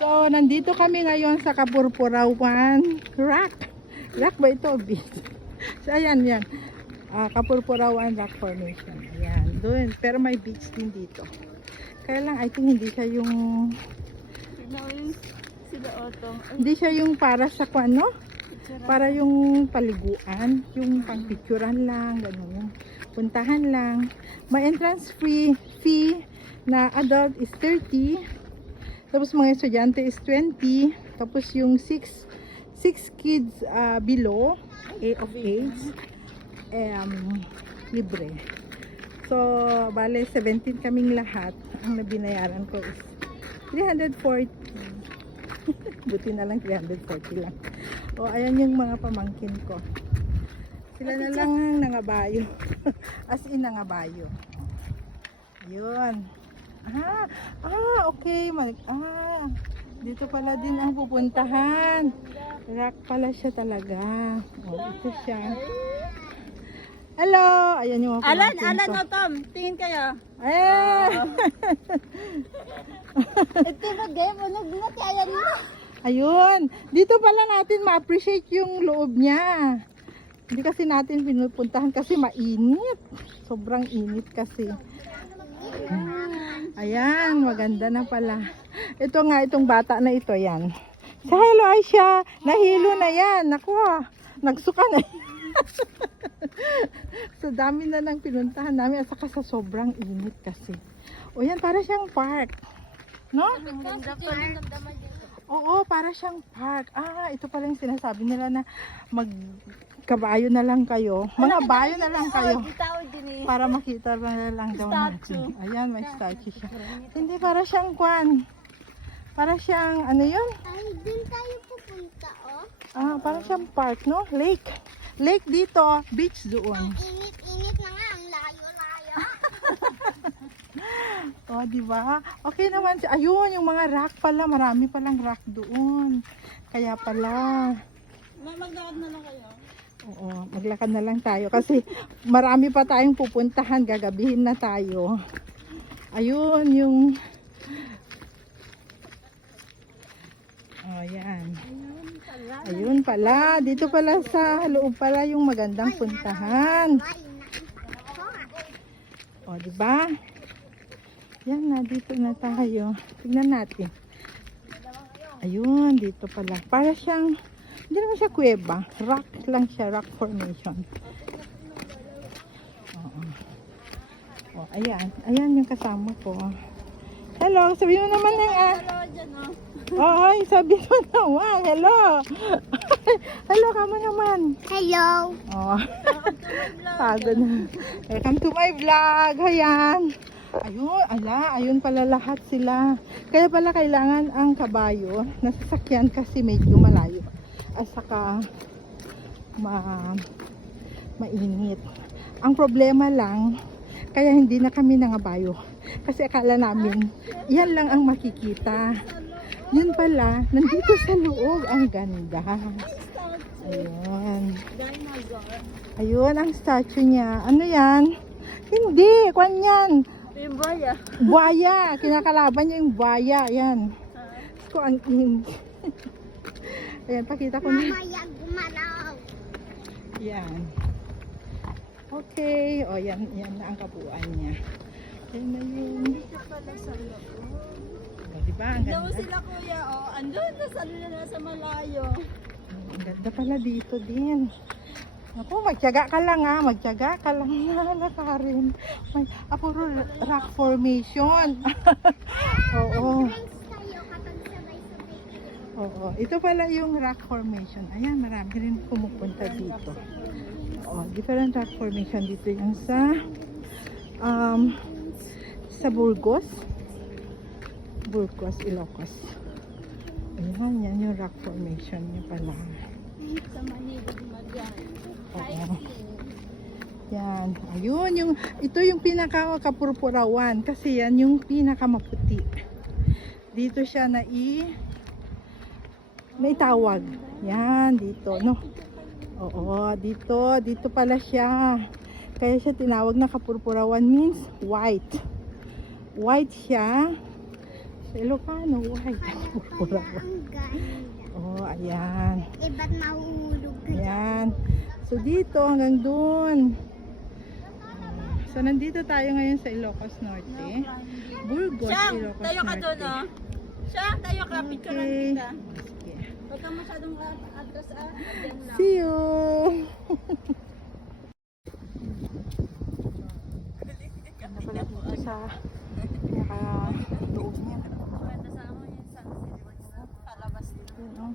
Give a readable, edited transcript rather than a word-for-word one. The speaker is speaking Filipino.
So, nandito kami ngayon sa Kapurpurawan Rock. Rock ba ito? Beach. So, ayan, yan. Kapurpurawan Rock Formation. Ayan, doon. Pero may beach din dito. Kaya lang, I think hindi siya yung... Hindi siya yung para sa ano? Para yung paliguan. Yung pangpicturan lang, gano'n. Puntahan lang. May entrance fee na adult is 30. Tapos mga estudyante is 20. Tapos yung 6 kids below of age, libre. So, bale 17 kaming lahat. Ang nabinayaran ko is 340. Buti na lang 340 lang. O, ayan yung mga pamangkin ko. Sila na lang ang nangabayo. As in nangabayo. Ayun. Okay. Dito pala din ang pupuntahan. Rock pala siya talaga. Ito siya. Hello! Ayan yung Alan, Tom. Tingin kayo. Ito ba game? Nagbunati, ayan mo. Ayun. Dito pala natin ma-appreciate yung loob niya. Hindi kasi natin pinupuntahan kasi mainit. Sobrang init kasi. Ayan, maganda na pala. Ito nga, itong bata na ito, yan. Sa hello, Aisha. Nahilo na yan. Naku, nagsuka na. So, dami na lang pinuntahan namin. At saka sa sobrang init kasi. O yan, para siyang park. No? Oo, para siyang park. Ito pala yung sinasabi nila na magkabayo na lang kayo. Mga bayo na lang kayo. Para makita na lang daw natin. Ayan, may statue siya. Hindi, para siyang kwan. Para siyang, ano yun? Ay, dun tayo pupunta, Para siyang park, no? Lake. Lake dito, beach doon. Init na nga, ang layo-layo. Diba? Okay naman. Ayun, yung mga rock pala. Marami palang rock doon. Kaya pala. Maglakad na lang kayo. Oo, maglakad na lang tayo. Kasi marami pa tayong pupuntahan. Gagabihin na tayo. Ayun, yung... Yan. Ayun pala. Dito pala sa loob pala yung magandang puntahan. Diba? Yan na, dito na tayo. Tignan natin. Ayun, dito pala. Para siyang, hindi naman siya kuweba. Rock lang siya, rock formation. Ayan. Ayan yung kasama ko. Hello, sabi mo naman ng sabi mo naman. Hello. Hello ka mo naman. Hello. Pagod na. Welcome to my vlog. Ayan. Ayun pala lahat sila. Kaya pala kailangan ang kabayo na sasakyan kasi medyo malayo. At saka mainit. Ang problema lang, kaya hindi na kami nangabayo. Kasi akala namin, yan lang ang makikita. Yun pala, nandito sa loob, ang ganda. Ayun. Ayun ang statue niya. Ano yan? Hindi, kwan yan. Yung buhaya. Buhaya. Kinakalaban niya yung buhaya. Yan. Ko ang in. Ayan, pakita ko na. Mamaya gumalaw. Yan. Okay. Yan na ang kabuuan niya. Yan na yun. Dito pala sa loob. Diba? Ang Tignan mo ganda. sila kuya, andun na sa malayo. Ang ganda pala dito din. Ako, magtiyaga ka lang magtiyaga ka lang lalakarin. Puro rock formation. Oo. Ito pala yung rock formation. Ayan, marami rin pumupunta dito. Different rock formation dito yung sa Burgos, Ilocos. Ayan, yan yung rock formation niya pala. Sa Manila, Yan. Ayun, ito yung pinaka-kapurpurawan kasi yan yung pinaka-maputi. Dito siya naitawag. Yan, dito, no? Dito pala siya. Kaya siya tinawag na kapurpurawan, means white. White siya. Sa Ilocano, ay, pura ko. Ang ganda. Oh, ayan. Eh, ba't nauulog ka? Ayan. So, dito hanggang dun. So, nandito tayo ngayon sa Ilocos Norte. Burgos, Ilocos Tayo ka doon, Norte. oh. Siya, tayo ka. Picturean Okay. kita. Sige. Huwag kang masyadong atras, ah. Diyan lang. See you! Ano pala dito sa pinaka-loob niya. Maganda sa ako yung sunset. Palabas dito. Yun, oh.